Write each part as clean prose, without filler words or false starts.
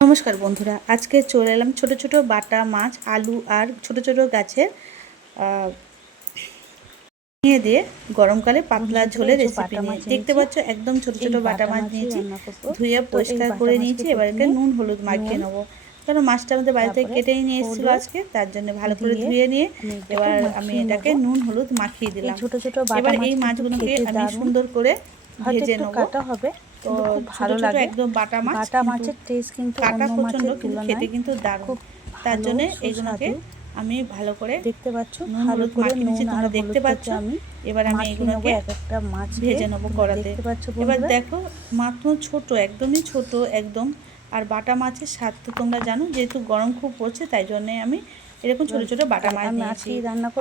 নমস্কার বন্ধুরা, আজকে চলে এলাম ছোট ছোট বাটা মাছ, আলু আর ছোট ছোট গাছের নিয়ে দিয়ে গরমকালে পাতলা ঝোলের রেসিপি নিয়ে। দেখতে পাচ্ছ একদম ছোট ছোট বাটা মাছ নিয়েছি, ধুয়ে পরিষ্কার করে নিয়েছি। এবার একে নুন হলুদ মাখিয়ে নেবো, কারণ মাছটা আমাদের বাড়িতে কেটেই নিয়ে এসেছিল আজকে, তার জন্য ভালো করে ধুয়ে নিয়ে এবার আমি এটাকে নুন হলুদ মাখিয়ে দিলাম। এবার এই মাছগুলোকে আমি সুন্দর করে ভেজে নেবো। তো ভালো লাগে একদম বাটা মাছের টেস্ট কিন্তু কাটা প্রচন্ড, কিন্তু খেতে কিন্তু দারুণ। তার জন্য এইগুলোকে আমি ভালো করে দেখতে পাচ্ছ নুন হলুদ মাখিয়ে নিয়েছি, তোমরা দেখতে পাচ্ছ। এবার আমি এগুলোকে একটা মাছ ভেজে নেবো কড়াতে। এবার দেখো মাত্র ছোট, একদমই ছোট একদম। আর বাটা মাছের স্বাদ তো তোমরা জানো, যেহেতু গরম খুব পড়ছে তাই জন্যে আমি এরকম ছোট ছোট বাটা মাছ নিয়েছি।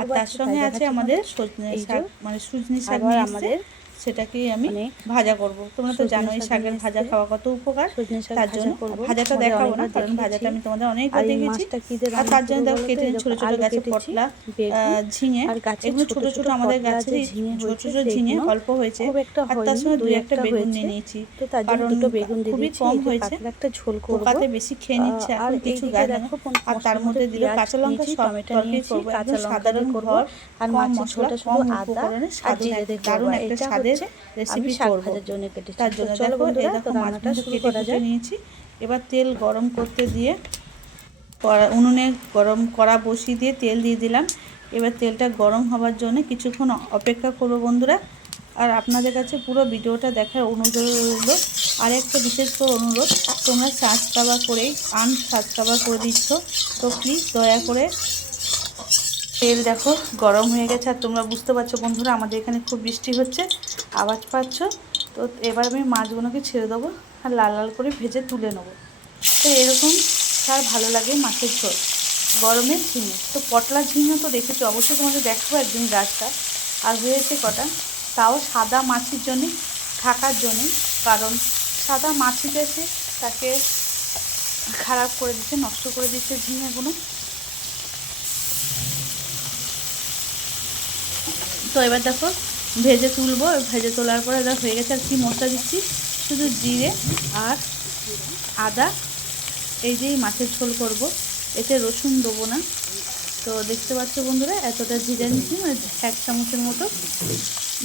আর তার সঙ্গে আছে আমাদের সজনে শাক, মানে সুজনি শাক নিয়ে এসেছে, সেটাকেই আমি ভাজা করব। তোমরা তো জানো এই শাকের ভাজা খাওয়া কত উপকার, তার জন্য ভাজাটা দেখাবো না, কারণ ভাজাটা আমি তোমাদের অনেকবার দেখেছি। আর তার জন্য দেখো কেটে ছোট ছোট গাছে পটলা, ঝিঙে, এগুলো ছোট ছোট আমাদের গাছে ছোট ছোট ঝিঙে অল্প হয়েছে। আর তার সঙ্গে দুই একটা বেগুন নিয়ে নিয়েছি, কারণ খুবই কম হয়েছে, পোকাতে বেশি খেয়ে নিচ্ছে এখন কিছু গাছ। আর তার মধ্যে দিলে কাঁচা লঙ্কা, সব তরকারি করবো একদম সাধারণ ঘর, আর কম মশলা কম উপকরণে দারুণ একটা স্বাদের রেসিপি করবো। তার জন্য দেখো এই দেখো মাছটা কেটে নিয়েছি। এবার তেল গরম করতে দিয়ে উনুনে কড়া বসিয়ে দিয়ে তেল দিয়ে দিলাম। এবার তেলটা গরম হওয়ার জন্য কিছুক্ষণ অপেক্ষা করবো বন্ধুরা। আর আপনাদের কাছে পুরো ভিডিওটা দেখার অনুরোধ রইল। আর একটা বিশেষ করে অনুরোধ, তোমরা সাবস্ক্রাইব করেই আনসাবস্ক্রাইব করে দিচ্ছ, তো প্লিজ দয়া করে। তেল দেখো গরম হয়ে গেছে, আর তোমরা বুঝতে পারছো বন্ধুরা আমাদের এখানে খুব বৃষ্টি হচ্ছে, আওয়াজ পাচ্ছ। তো এবার আমি মাছগুলোকে ছেড়ে দেবো আর লাল লাল করে ভেজে তুলে নেবো। তো এরকম তার ভালো লাগে মাছের ঝোল, গরমের ঝিঙে। তো পটলা ঝিঙে তো দেখেছি, অবশ্যই তোমাকে দেখাবো একদিন গাছটা। আর হয়েছে কটা, তাও সাদা মাছির জন্যে, থাকার জন্যে, কারণ সাদা মাছি এসে তাকে খারাপ করে দিচ্ছে, নষ্ট করে দিচ্ছে ঝিঙেগুলো। তো এবার দেখো ভেজে তুলবো, ভেজে তোলার পরে দেখো হয়ে গেছে। আর কি মশলা দিচ্ছি, শুধু জিরে আর আদা, এই যে মাছের ঝোল করব, এতে রসুন দেবো না। তো দেখতে পাচ্ছ বন্ধুরা এতটা জিরে নিচ্ছি, মানে 1 চামচের মতো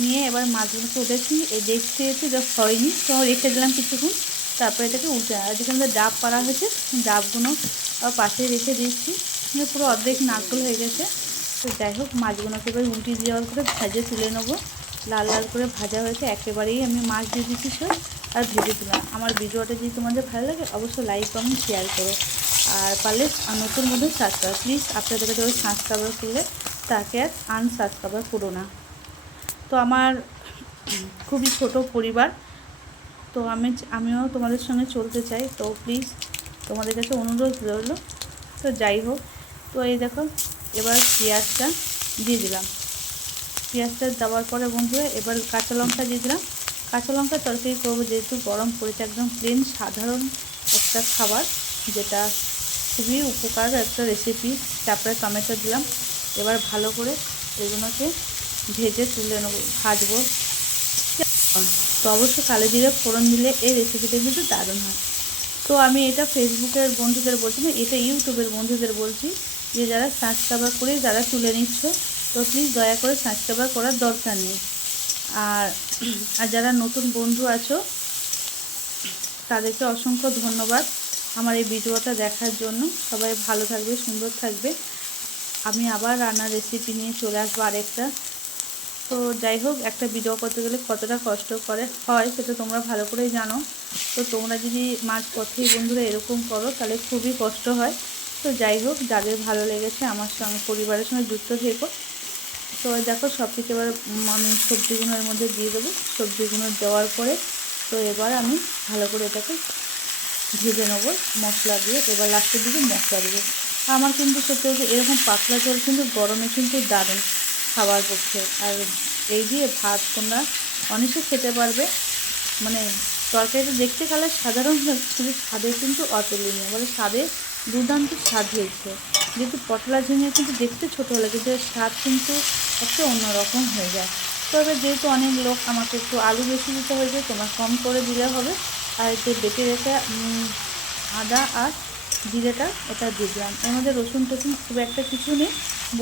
নিয়ে এবার মাছগুলোকে উঠেছি। এই দেখতে যা হয়নি তো রেখে দিলাম কিছুক্ষণ, তারপরে এটাকে উল্টে, আর যেখানে ডাব পাড়া হয়েছে ডাবগুলো পাশে রেখে দিচ্ছি, পুরো অর্ধেক নারকেল হয়ে গেছে। তো যাই হোক মাছগুলোকে এবার উল্টে দেওয়ার করে ভেজে তুলে নেবো। লাল লাল করে ভাজা হয়েছে, একেবারেই আমি মাছ দিয়ে দিচ্ছি সব আর ভেজে তুলাম। আমার ভিডিওটা যদি তোমাদের ভালো লাগে অবশ্যই লাইক কমেন্ট শেয়ার করো, আর পারলে নতুন মধ্যে সাবস্ক্রাইব, প্লিজ আপনাদের কাছে সাবস্ক্রাইব করলে তাকে আর আনসাবস্ক্রাইব করো না। তো আমার খুবই ছোট পরিবার, তো আমিও তোমাদের সঙ্গে চলতে চাই, তো প্লিজ তোমাদের কাছে অনুরোধ রইল। তো যাই হোক, তো এই দেখো এবার পেঁয়াজটা দিয়ে দিলাম। পেঁয়াজটা দেওয়ার পরে বন্ধুরা এবার কাঁচা লঙ্কা দিয়ে দিলাম। কাঁচা লঙ্কা তরকারি করবো, যেহেতু গরম পড়েছে, একদম প্লেন সাধারণ একটা খাবার, যেটা খুবই উপকার একটা রেসিপি। তারপরে টমেটো দিলাম। এবার ভালো করে এগুলোকে ভেজে তুলে নেবো, ভাজবো। তো অবশ্যই কালো জিরে ফোড়ন দিলে এই রেসিপিটা কিন্তু দারুণ হয়। তো আমি এটা ফেসবুকের বন্ধুদের বলছি না, এটা ইউটিউবের বন্ধুদের বলছি, যে যারা সাবস্ক্রাইব করে যারা তুলে নিচ্ছ, তো প্লিজ দয়া করে সাবস্ক্রাইব করার দরকার নেই। আর যারা নতুন বন্ধু আছো তাদেরকে অসংখ্য ধন্যবাদ আমার এই ভিডিওটা দেখার জন্য। সবাই ভালো থাকবে, সুন্দর থাকবে। আমি আবার রান্নার রেসিপি নিয়ে চলে আসবো আরেকটা। তো যাই হোক, একটা ভিডিও করতে গেলে কতটা কষ্ট করে হয় সেটা তোমরা ভালো করেই জানো। তো তোমরা যদি মাঝ পথেই বন্ধুরা এরকম করো তাহলে খুবই কষ্ট হয়। তো যাই হোক, যাদের ভালো লেগেছে আমার সঙ্গে পরিবারের সঙ্গে যুক্ত থেকো। তো দেখো সব কিছু এবার আমি সবজিগুলোর মধ্যে দিয়ে দেবো। সবজিগুলো দেওয়ার পরে তো এবার আমি ভালো করে এটাকে ভেজে নেবো মশলা দিয়ে। এবার লাস্টের দিকে মশলা দেবো। আমার কিন্তু সত্যি বলতে এরকম পাতলা ঝোল কিন্তু গরমে কিন্তু দারুণ খাবার পক্ষে। আর এই দিয়ে ভাত তোমরা অনেকে খেতে পারবে, মানে তরকারিটা দেখতে গেলে সাধারণ, কিন্তু স্বাদে কিন্তু অতুলনীয়, বলে স্বাদে দুর্দান্ত স্বাদ হয়েছে। যেহেতু পটলা ঝিঙে কিন্তু দেখতে ছোটো হলে কিন্তু স্বাদ কিন্তু একটা অন্যরকম হয়ে যায়। তবে যেহেতু অনেক লোক, আমাকে একটু আলু বেশি দিতে হয়েছে, তোমার কম করে দিলে হবে। আর এতে বেটে রেখে আদা আর জিরেটা এটা দিয়ে দিলাম। এর মধ্যে রসুন টসুন খুব একটা কিছু নেই,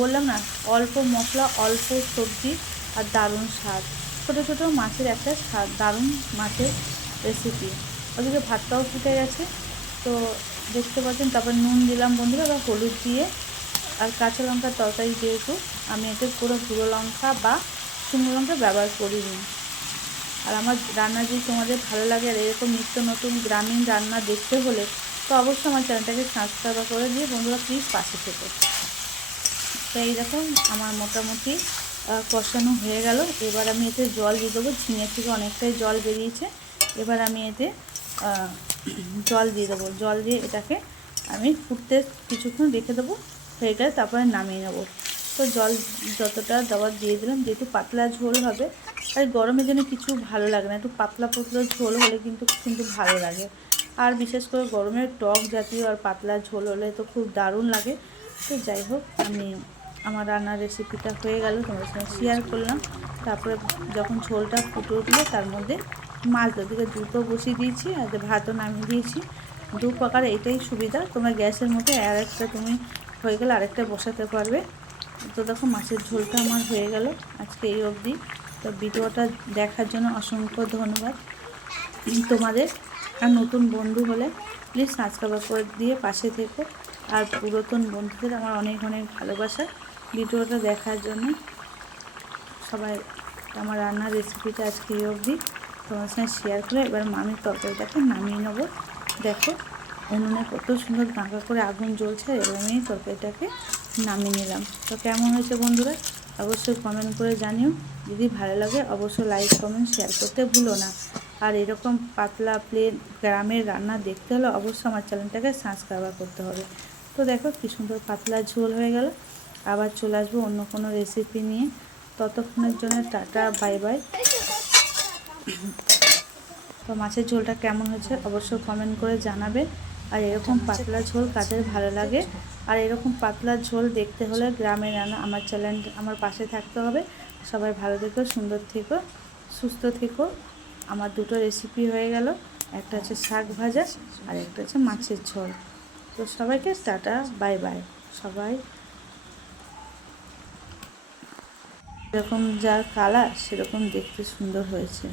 বললাম না, অল্প মশলা, অল্প সবজি আর দারুণ স্বাদ। ছোটো ছোটো মাছের একটা স্বাদ, দারুণ মাছের রেসিপি। ওদিকে ভাতটাও ফুটে গেছে, তো দেখতে পাচ্ছেন। তারপর নুন দিলাম বন্ধুরা, বা হলুদ দিয়ে। আর কাঁচা লঙ্কার তরকারি যেহেতু, আমি এতে পুরো গুঁড়ো লঙ্কা বা শুকনো লঙ্কা ব্যবহার করিনি। আর আমার রান্না যদি তোমাদের ভালো লাগে আর এরকম নিত্য নতুন গ্রামীণ রান্না দেখতে হলে তো অবশ্যই আমার চ্যানেলটাকে সাবস্ক্রাইব করে দিয়ে বন্ধুরা প্লিজ পাশে থেকো। তো এইরকম আমার মোটামুটি কষানো হয়ে গেল। এবার আমি এতে জল দিয়ে দেবো, ঝিঙে থেকে অনেকটাই জল বেরিয়েছে। এবার আমি এতে জল দিয়ে দেবো, জল দিয়ে এটাকে আমি ফুটতে কিছুক্ষণ রেখে দেবো, হয়ে গেলে তারপরে নামিয়ে নেবো। তো জল যতটা দেওয়ার দিয়ে দিলাম, যেহেতু পাতলা ঝোল হবে, আর গরমের জন্য কিছু ভালো লাগে না, একটু পাতলা পাতলা ঝোল হলে কিন্তু ভালো লাগে। আর বিশেষ করে গরমের টক জাতীয় আর পাতলা ঝোল হলে তো খুব দারুণ লাগে। তো যাই হোক, আমি আমার রান্নার রেসিপিটা হয়ে গেল, তোমাদের সঙ্গে শেয়ার করলাম। তারপরে যখন ঝোলটা ফুটে উঠলো, তার মধ্যে মাছ ওদিকে দুটো বসিয়ে দিয়েছি, আর ভাতও নামিয়ে দিয়েছি। দু প্রকার এটাই সুবিধা, তোমরা গ্যাসের মধ্যে আর একটা তুমি হয়ে গেলে আরেকটা বসাতে পারবে। তো দেখো মাছের ঝোলটা আমার হয়ে গেল আজকে এই অবধি। তো ভিডিওটা দেখার জন্য অসংখ্য ধন্যবাদ তোমাদের। আর নতুন বন্ধু হলে প্লিজ সাবস্ক্রাইব করে দিয়ে পাশে থেকো। আর পুরাতন বন্ধুদের আমার অনেক অনেক ভালোবাসা ভিডিওটা দেখার জন্য। সবাই আমার রান্নার রেসিপিটা আজকে এই অবধি তোমার সঙ্গে শেয়ার করে এবার আমি তরকারিটাকে নামিয়ে নেবো। দেখো উনুনে কত সুন্দর গাঁকা করে আগুন জ্বলছে, এবার আমি তরকারিটাকে নামিয়ে নিলাম। তো কেমন হয়েছে বন্ধুরা অবশ্যই কমেন্ট করে জানিও। যদি ভালো লাগে অবশ্যই লাইক কমেন্ট শেয়ার করতে ভুলো না। আর এরকম পাতলা প্লেন গ্রামের রান্না দেখতে হলে অবশ্যই আমার চ্যানেলটাকে সাবস্ক্রাইব করতে হবে। তো দেখো কী সুন্দর পাতলা ঝোল হয়ে গেল। আবার চলে আসবো অন্য কোনো রেসিপি নিয়ে। ততক্ষণের জন্য টাটা, বাই বাই। তো মাছের ঝোলটা কেমন হয়েছে অবশ্যই কমেন্ট করে জানাবে। আর এরকম পাতলা ঝোল কাদের ভালো লাগে, আর এরকম পাতলা ঝোল দেখতে হলে গ্রামের রান্না আমার চ্যানেল আমার পাশে থাকতে হবে। সবাই ভালো থেকো, সুন্দর থেকো, সুস্থ থেকো। আমার দুটো রেসিপি হয়ে গেল, একটা হচ্ছে শাক ভাজা আর একটা হচ্ছে মাছের ঝোল। তো সবাইকে টাটা, বাই বাই। সবাই এরকম যার কালার সেরকম দেখতে সুন্দর হয়েছে।